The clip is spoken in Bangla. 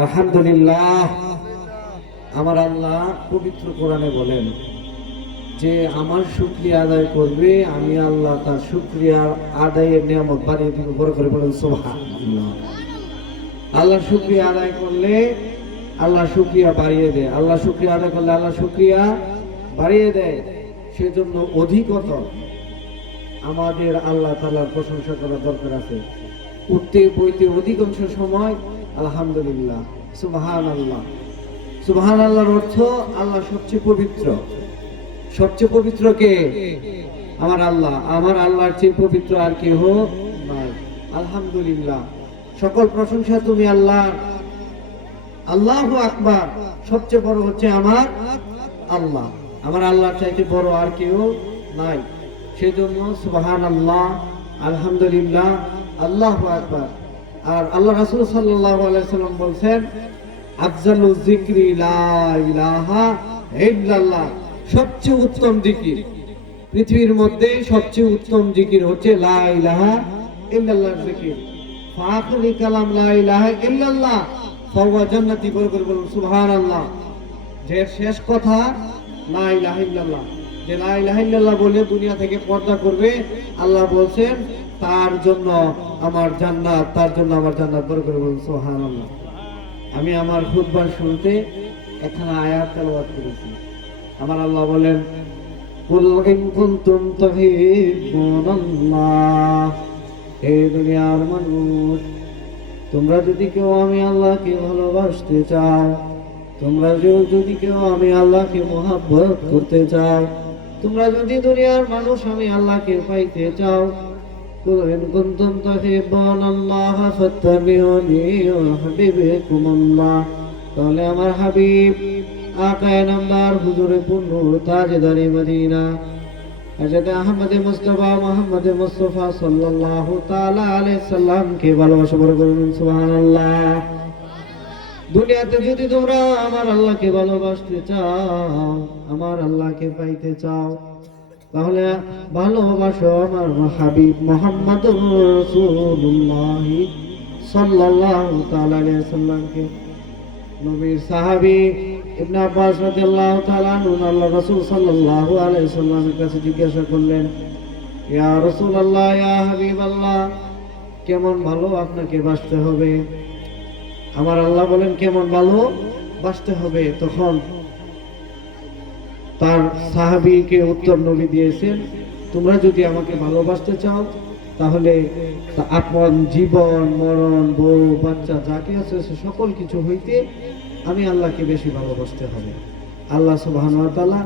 আলহামদুলিল্লাহ। আমার আল্লাহ পবিত্র কোরআনে বলেন যে আমার শুকরিয়া আদায় করবে, আমি আল্লাহ তার শুকরিয়া আদায়ের নিয়ামত বাড়িয়ে দিব। বড় করে বলেন সুবহানাল্লাহ। আল্লাহ শুকরিয়া আদায় করলে আল্লাহ শুকরিয়া বাড়িয়ে দেয়, আল্লাহ শুকরিয়া আদায় করলে আল্লাহ শুকরিয়া বাড়িয়ে দেয়। সেজন্য অধিকতর আমাদের আল্লাহ তাআলার প্রশংসা করা দরকার আছে। উঠতে বইতে অধিকাংশ সময় আলহামদুলিল্লাহ, সুবহানাল্লাহ। সুবহানাল্লাহর অর্থ আল্লাহ সবচেয়ে পবিত্র। সবচেয়ে পবিত্র কে? আমার আল্লাহ। আমার আল্লাহর চেয়ে পবিত্র আর কেহ নাই। আলহামদুলিল্লাহ, সকল প্রশংসা তুমি আল্লাহ। আল্লাহু আকবার। সবচেয়ে বড় হচ্ছে আমার আল্লাহ। আমার আল্লাহর চাইতে বড় আর কেউ নাই। সেজন্য সুবহানাল্লাহ, আলহামদুলিল্লাহ, আল্লাহু আকবার। আর আল্লাহ রাসূল সাল্লাল্লাহু আলাইহি সাল্লাম বলেন, আফজালু যিকরি লা ইলাহা ইল্লাল্লাহ। সবচেয়ে উত্তম জিকির, পৃথিবীর মধ্যে সবচেয়ে উত্তম জিকির হচ্ছে লা ইলাহা ইল্লাল্লাহর জিকির। ফাখরি কালাম লা ইলাহা ইল্লাল্লাহ ফাওয়া জান্নাতি। বলুন সুবহানাল্লাহ। যে শেষ কথা লা ইলাহা ইল্লাল্লাহ, যে লা ইলাহা ইল্লাল্লাহ বলে দুনিয়া থেকে পর্দা করবে, আল্লাহ বলছেন তার জন্য আমার জান্নাত, তার জন্য আমার জান্নাত। বড় করে বলুন সুবহানাল্লাহ। আমি আমার খুতবার শুরুতে এখানে আয়াত তেলাওয়াত করেছি। আমার আল্লাহ বলেন, কুল ইন কুনতুম তুহিব্বুনাল্লাহ। হে দুনিয়ার মানুষ, তোমরা যদি কেউ আমি আল্লাহকে ভালোবাসতে চাও, তোমরা যদি কেউ আমি আল্লাহকে মহব্বত করতে চাও, তোমরা যদি দুনিয়ার মানুষ আমি আল্লাহকে পাইতে চাও, কুল ইন কুনতুম তুহিব্বুনাল্লাহ ফাত্তাবিউনি ইউহিব্বুকুমুল্লাহ। তাহলে আমার হাবিব আকায়ে নামদার হুজুরে পূর্ণ তাজদারে মদিনা হযরত আহমদ মুস্তাফা মুহাম্মদ মুস্তাফা সাল্লাল্লাহু তাআলা আলাইহি সাল্লাম কে ভালোবাসা। বড় করুন সুবহানাল্লাহ। দুনিয়াতে যদি তোমরা আমার আল্লাহকে ভালোবাসতে চাও, আমার আল্লাহকে পাইতে চাও, তাহলে ভালোবাসো আমার হাবিব মুহাম্মদুর রাসূলুল্লাহ সাল্লাল্লাহু তাআলা আলাইহি সাল্লামকে। নবীর সাহাবী ইবনে আব্বাস রাদিয়াল্লাহু তাআলা আনহু আল্লাহ রাসূল সাল্লাল্লাহু আলাইহি সাল্লামের কাছে জিজ্ঞাসা করলেন, ইয়া রাসূলুল্লাহ, ইয়া হাবিবাল্লাহ, কেমন ভালো আপনাকে বাসতে হবে? আমার আল্লাহ বলেন কেমন ভালো বাসতে হবে। তখন তার সাহাবীকে উত্তর নবী দিয়েছেন, তোমরা যদি আমাকে ভালোবাসতে চাও, তাহলে আপন জীবন মরণ বউ বাচ্চা যাকে আছে সকল কিছু হইতে আমি আল্লাহকে বেশি ভালোবাসতে হবে। আল্লাহ সুবহানাহু ওয়া তাআলা